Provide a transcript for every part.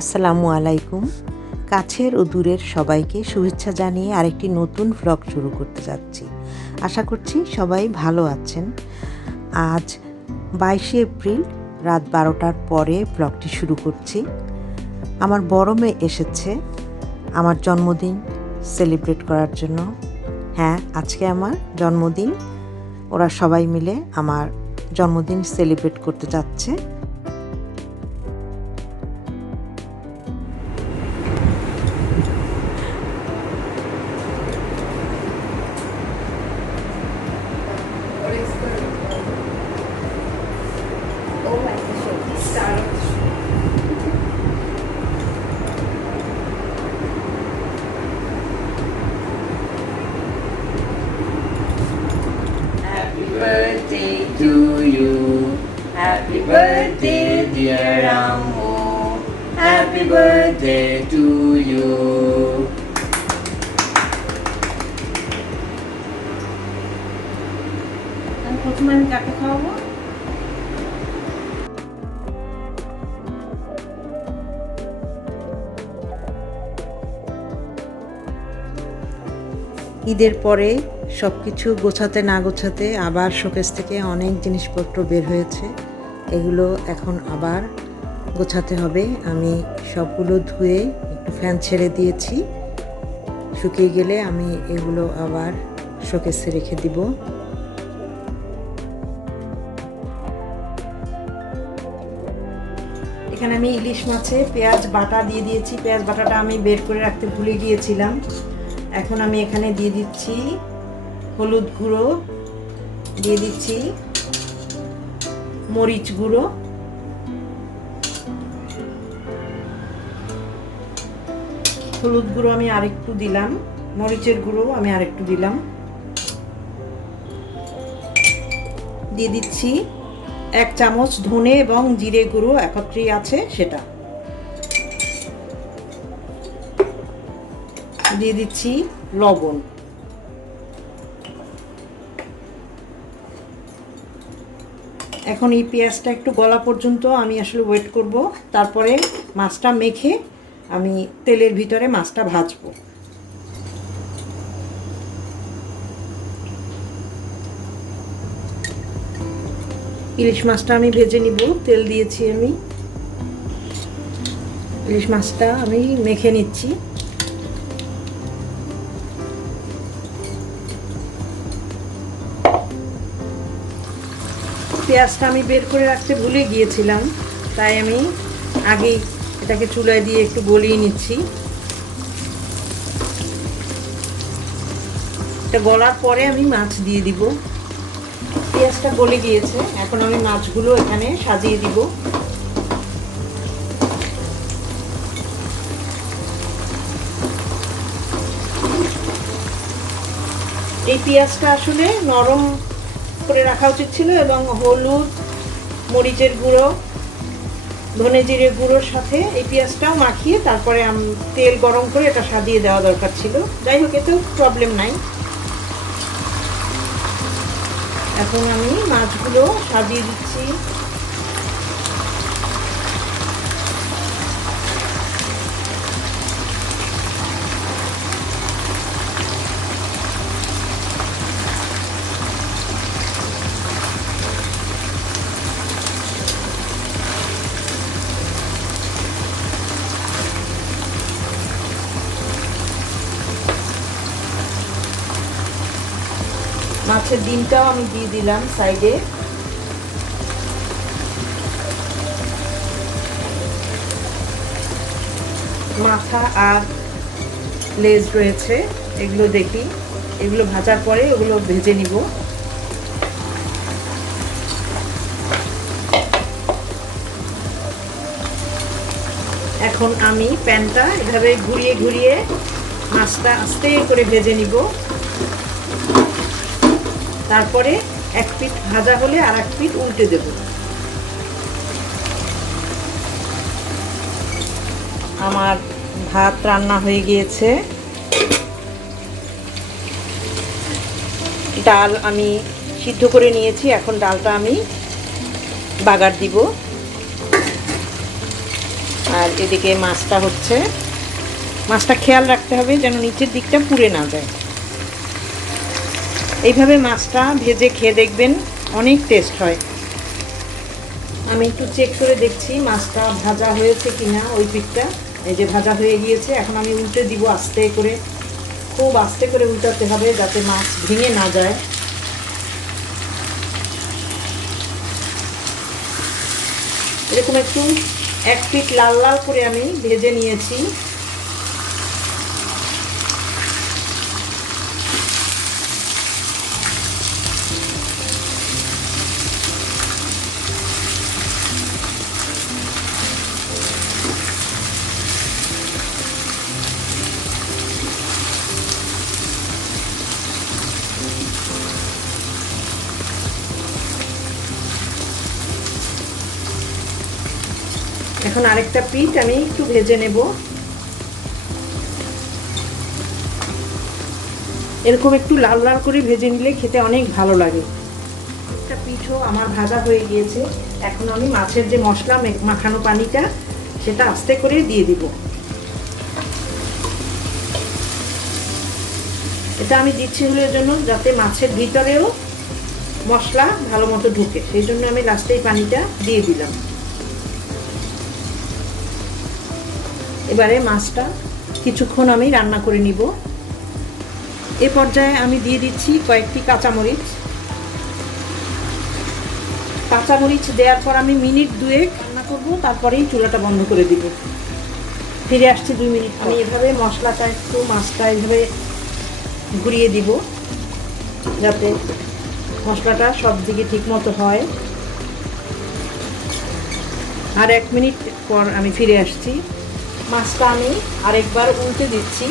আসসালামু আলাইকুম। কাছের ও দূরের সবাইকে শুভেচ্ছা জানিয়ে আরেকটি নতুন ভ্লগ শুরু করতে যাচ্ছি। আশা করছি সবাই ভালো আছেন। আজ বাইশে এপ্রিল, রাত বারোটার পরে ব্লগটি শুরু করছি। আমার বড় মেয়ে এসেছে আমার জন্মদিন সেলিব্রেট করার জন্য। হ্যাঁ আজকে আমার জন্মদিন। ওরা সবাই মিলে আমার জন্মদিন সেলিব্রেট করতে যাচ্ছে। Birthday to you. Happy birthday, dear Ammo. Happy birthday to you. আমি প্রথমে আমি ঈদের পরে সব কিছু গোছাতে না গোছাতে আবার শোকেস থেকে অনেক জিনিসপত্র বের হয়েছে। এগুলো এখন আবার গোছাতে হবে। আমি সবগুলো ধুয়ে একটু ফ্যান ছেড়ে দিয়েছি। শুকিয়ে গেলে আমি এগুলো আবার শোকেসে রেখে দিব। এখানে আমি ইলিশ মাছে পেঁয়াজ বাটা দিয়ে দিয়েছি। পেঁয়াজ বাটাটা আমি বের করে রাখতে ভুলে গিয়েছিলাম। এখন আমি এখানে দিয়ে দিচ্ছি হলুদ গুঁড়ো দিয়ে দিচ্ছি, মরিচ গুঁড়ো। হলুদ গুঁড়ো আমি আরেকটু দিলাম, মরিচের গুঁড়ো আমি আরেকটু দিলাম। দিয়ে দিচ্ছি এক চামচ ধনে এবং জিরে গুঁড়ো একত্রেই আছে সেটা। দিয়ে দিচ্ছি লবণ। এখন এই পেঁয়াজটা একটু গলা পর্যন্ত আমি আসলে ওয়েট করব। তারপরে মাছটা মেখে আমি তেলের ভিতরে মাছটা ভাজবো। ইলিশ মাছটা আমি ভেজে নিব, তেল দিয়েছি আমি। ইলিশ মাছটা আমি মেখে নিচ্ছি। পেঁয়াজটা আমি বের করে রাখতে ভুলে গিয়েছিলাম, তাই আমি আগেই এটাকে চুলায় দিয়ে একটু গলিয়ে নিচ্ছি। এটা গলার পরে আমি মাছ দিয়ে দিব। পেঁয়াজটা গলে গিয়েছে, এখন আমি মাছগুলো এখানে সাজিয়ে দিব। এই পেঁয়াজটা আসলে নরম করে রাখা উচিত ছিল এবং হলুদ, মরিচের গুঁড়ো, ধনে জিরে গুঁড়োর সাথে এই পেঁয়াজটাও মাখিয়ে তারপরে তেল গরম করে এটা সাজিয়ে দেওয়া দরকার ছিল। যাই হোক, এতেও প্রবলেম নাই। এখন আমি মাছগুলো সাজিয়ে দিচ্ছি। মাছের ডিমটাও আমি দিয়ে দিলাম সাইডে। মাথা আর লেজ রয়েছে, এগুলো দেখি। এগুলো ভাজার পরে ওগুলো ভেজে নিব। এখন আমি প্যানটা এভাবে ঘুরিয়ে ঘুরিয়ে মাছটা আস্তে করে ভেজে নিব। তারপরে এক পিঠ ভাজা হলে আর এক পিঠ উল্টে দেব। আমার ভাত রান্না হয়ে গিয়েছে। ডাল আমি সিদ্ধ করে নিয়েছি, এখন ডালটা আমি বাগার দিব। আর এদিকে মাছটা হচ্ছে, মাছটা খেয়াল রাখতে হবে যেন নিচের দিকটা পুড়ে না যায়। এইভাবে মাছটা ভেজে খেয়ে দেখবেন অনেক টেস্ট হয়। আমি একটু চেক করে দেখছি মাছটা ভাজা হয়েছে কিনা ওই পিঠটা। এই যে ভাজা হয়ে গিয়েছে, এখন আমি উল্টে দিব আস্তে করে। খুব আস্তে করে উল্টাতে হবে যাতে মাছ ভেঙে না যায়। এরকম একটু এক পিঠ লাল লাল করে আমি ভেজে নিয়েছি। এখন আরেকটা পিঠ আমি একটু ভেজে নেব। এরকম একটু লাল লাল করে ভেজে নিলে খেতে অনেক ভালো লাগে। একটা পিঠও আমার ভাজা হয়ে গিয়েছে। এখন আমি মাছের যে মশলা মাখানো পানিটা, সেটা আস্তে করে দিয়ে দিব। এটা আমি দিচ্ছি হলো জন্য যাতে মাছের ভিতরেও মশলা ভালো মতো ঢুকে। সেই জন্য আমি লাস্টেই পানিটা দিয়ে দিলাম। এবারে মাছটা কিছুক্ষণ আমি রান্না করে নিব। এ পর্যায়ে আমি দিয়ে দিচ্ছি কয়েকটি কাঁচামরিচ। কাঁচামরিচ দেওয়ার পর আমি মিনিট দুয়েক রান্না করব, তারপরেই চুলাটা বন্ধ করে দিব। ফিরে আসছি দুই মিনিট আমি এভাবে মশলাটা একটু মাছটা এভাবে ঘুরিয়ে দিব, যাতে মশলাটা সব দিকে ঠিক মতো হয়। আর এক মিনিট পর আমি ফিরে আসছি। মাছটা আমি আরেকবার উল্টে দিচ্ছি।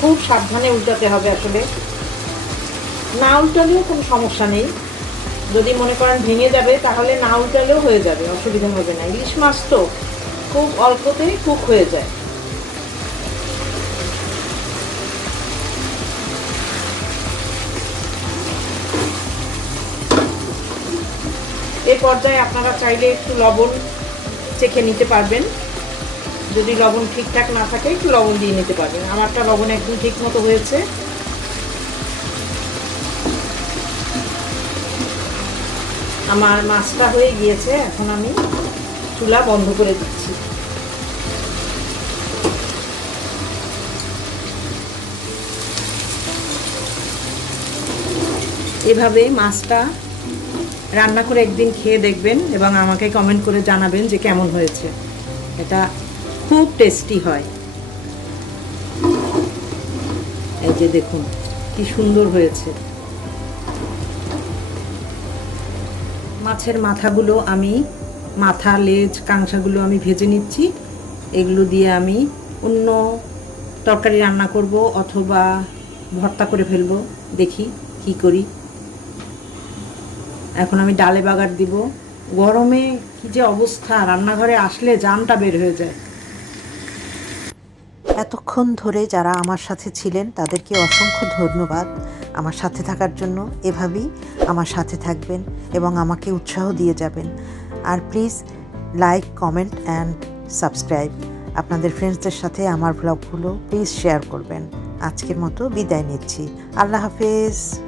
খুব সাবধানে উল্টাতে হবে আসলে। না উল্টালেও কোনো সমস্যা নেই। যদি মনে করেন ভেঙে যাবে, তাহলে না উল্টালেও হয়ে যাবে, অসুবিধা হবে না। ইলিশ মাছ তো খুব অল্পতেই কুক হয়ে যায়। এ পর্যায়ে আপনারা চাইলে একটু লবণ চেখে নিতে পারবেন। যদি লবণ ঠিকঠাক না থাকে, একটু লবণ দিয়ে নিতে পারবেন। আমারটা লবণ একদম ঠিক মতো হয়েছে। আমার মাছটা হয়ে গিয়েছে, এখন আমি চুলা বন্ধ করে দিচ্ছি। এভাবে মাছটা রান্না করে একদিন খেয়ে দেখবেন এবং আমাকে কমেন্ট করে জানাবেন যে কেমন হয়েছে। এটা খুব টেস্টি হয়। এই যে দেখুন, কি সুন্দর হয়েছে। মাছের মাথাগুলো আমি, মাথা, লেজ, কাংসাগুলো আমি ভেজে নিচ্ছি। এগুলো দিয়ে আমি অন্য তরকারি রান্না করব অথবা ভর্তা করে ফেলব। দেখি কি করি। এখন আমি ডালে বাগার দিব। গরমে কি যে অবস্থা, রান্নাঘরে আসলে জানটা বের হয়ে যায়। এতক্ষণ ধরে যারা আমার সাথে ছিলেন, তাদেরকে অসংখ্য ধন্যবাদ। আমার সাথে থাকার জন্য এভাবেই আমার সাথে থাকবেন এবং আমাকে উৎসাহ দিয়ে যাবেন। আর please like comment and subscribe আপনাদের ফ্রেন্ডসদের সাথে আমার ব্লগগুলো প্লিজ শেয়ার করবেন। আজকের মতো বিদায় নিচ্ছি। আল্লাহ হাফেজ।